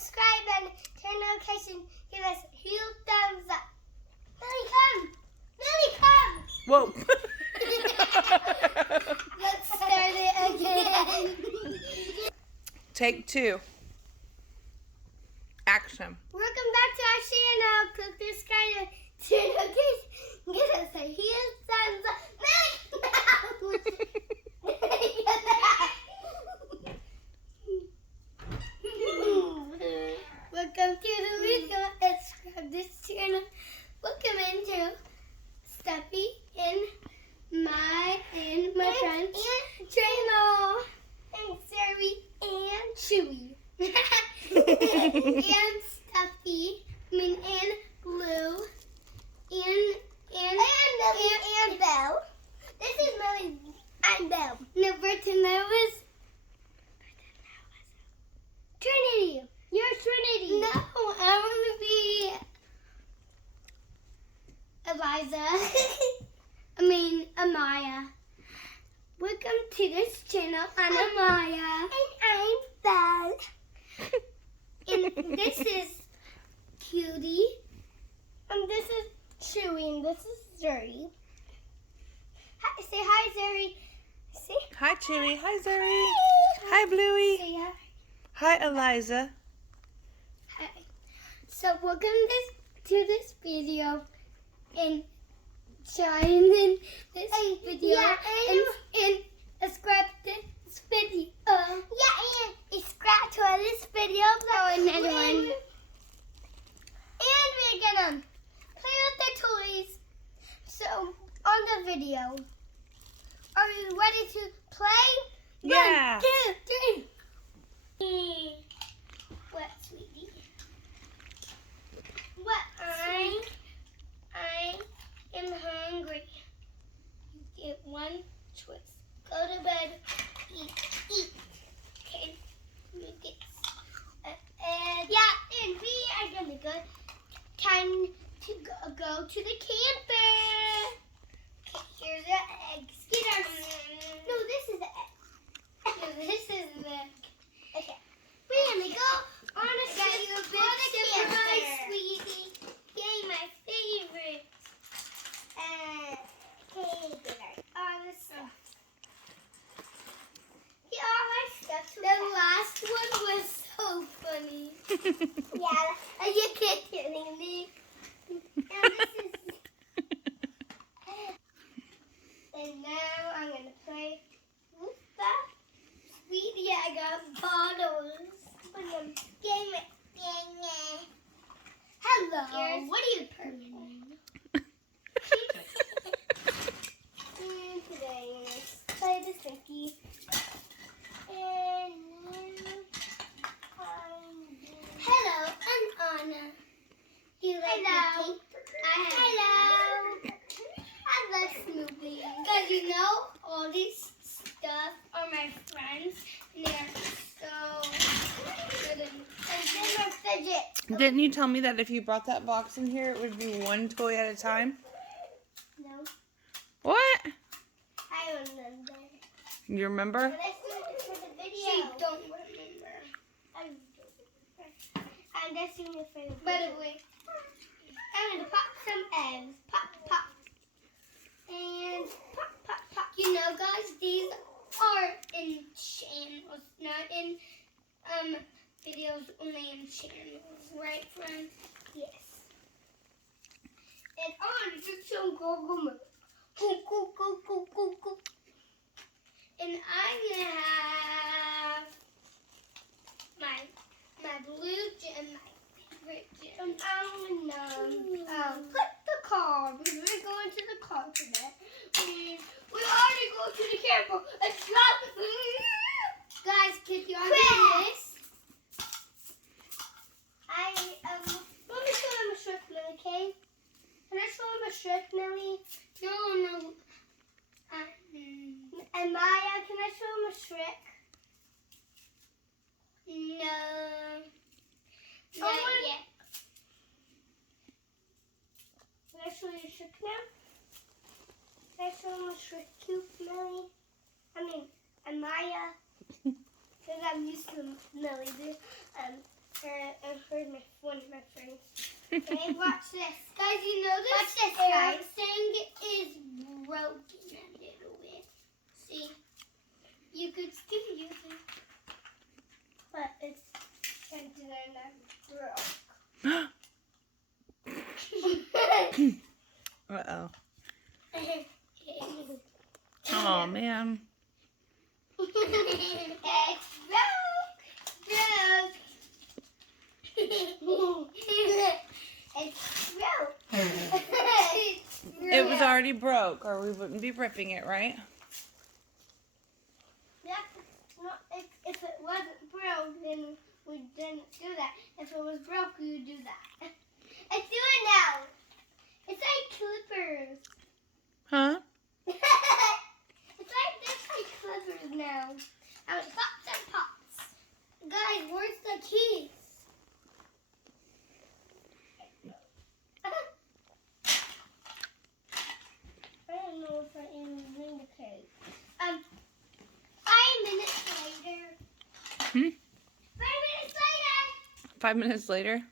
subscribe and turn notifications. Give us a huge thumbs up. Millie, come! Millie, come! Whoa. Let's start it again. Take 2. Action. Welcome back to our channel. Click the subscribe and turn notifications. Give us a huge thumbs up. Welcome to the video and subscribe this channel. Welcome into Stuffy and my friend's channel. And Sari and Chewy. And Stuffy. And Blue. And Millie and Belle. This is Millie and Belle. No, Burton, that was Trinity. You're Trinity. No, I want to be Eliza. Amaya. Welcome to this channel. I'm Amaya. And I'm Belle. And this is Cutie. And this is Chewy. And this is Zuri. Hi, say hi, Zuri. Say Hi, Chewy. Hi, Zuri. Hi, Bluey. Say hi. Hi, Eliza. Hi. So welcome to this video and join in this video and subscribe to this video. And subscribe to this video. Another one. And we're gonna play with the toys. So on the video, are you ready to play? Yeah. 1, 2, 3. What, sweetie? What? I am hungry. You get one choice. Go to bed. Eat. Okay. You get and we are gonna go. Time to go to the camper. Okay, here's the eggs. Get our. No, this is the egg. No, this is the egg. Okay. We're gonna go on a surprise, sweetie. Yay, my favorite. Okay, get all the stuff. Get all my stuff. The last one was so funny. Yeah, you can't hear me. And this is. And now I'm gonna play with that. Sweetie, I got bottles. Hello. What are you purring? And today let's play the sticky. And hello, I'm Anna. Do you like the cake? Hello. I love Snoopy. Because you know, all these stuff are my friends, and they are so good. And then my fidget. Didn't you tell me that if you brought that box in here, it would be one toy at a time? No, What? I remember. You remember? But I still do for the video. She don't remember. I'm just doing it for the video. By the way, I'm going to pop some eggs. Pop. And pop. You know, guys, these are in channels, not in videos, only in channels, right, friends? Yes. And on to some Google. Go. And I'm gonna have my blue gem, my favorite gem. Put the car, because we're going to the car today. We already go to the camper. Guys, can you understand this? Let me show him a Shrek, Millie, okay? Can I show him a Shrek, Millie? No. And Maya, can I show him a Shrek? No. Not yet. Can I show you a Shrek now? Can I show him a Shrek cute, Millie? And Maya. Because I'm used to Millie. one of my friends. Okay, watch this. Guys, you know this? Watch this, guys. Thing is broken a little bit. See? You could still use it. But it's kind of broke. Uh-oh. Oh, man. It's broke. It's broke. It was already broke, or we wouldn't be ripping it, right? Yeah, if it wasn't broke, then we didn't do that. If it was broke, we would do that. Let's do it now. It's like clippers. Huh? It's like this, like clippers now. And pops and pops. Guys, where's the keys? I don't know if I even bring the cake. 5 minutes later. 5 minutes later. 5 minutes later?